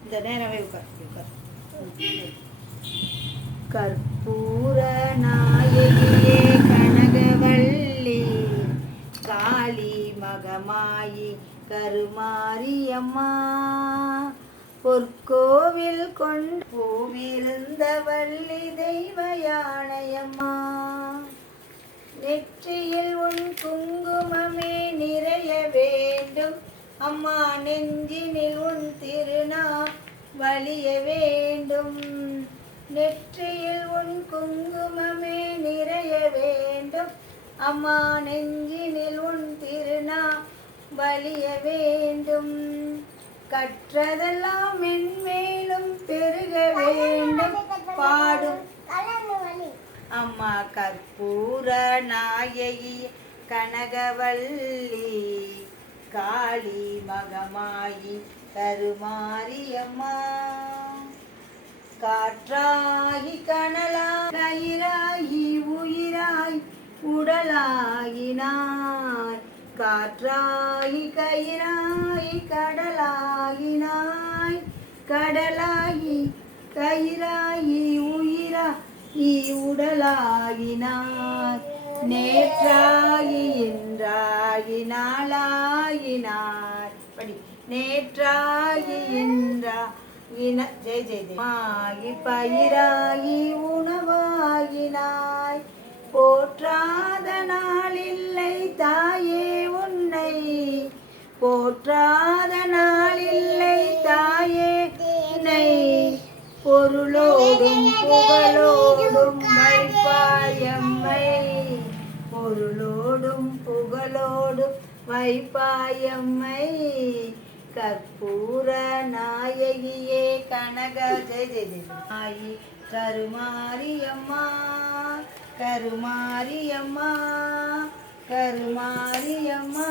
இந்த நேரமே உட்கார். கற்பூர நாயகியே கனகவல்லி காளி மகமாயி கருமாரியம்மா பொற்கோவில் கொண்டு பூவிருந்த வள்ளி தெய்வ யானையம்மா நெற்றியில் உன் குங்குமமே நிறைய வேண்டும் அம்மா நெஞ்சினில் உன் திருநா வலிய வேண்டும் நெற்றியில் உன் குங்குமமே நிறைய வேண்டும் அம்மா நெஞ்சினில் உன் திருநா வலிய வேண்டும் கற்றதெல்லாம் மென்மேலும் பெருக வேண்டும் பாடும் அம்மா கற்பூர நாயகி கனகவல்லி காளி மகமாயி கருமாரியம்மா காற்றாகி கனலாய் கயிறாகி உயிராய் உடலாகினாய் காற்றாகி கயிறாய் கடலாகினாய் கடலாகி கயிறாகி உயிராகி உடலாகினாய் நேற்றாகி இன்றாகி நாளாகினாய் படி நேற்றாகி இன்றாகின ஜெய் ஜெய் ஆகி பயிராகி உணவாகினாய் போற்றாத நாளில்லை தாயே உன்னை போற்றாத நாளில்லை தாயே உன்னை பொருளோடும் புகழோடும் வைப்பாயம்மை பொருளோடும் புகழோடும் வைப்பாயம்மை கற்பூர நாயகியே கனக ஜெய ஜெய ஆயி கருமாரியம்மா கருமாரியம்மா கருமாரியம்மா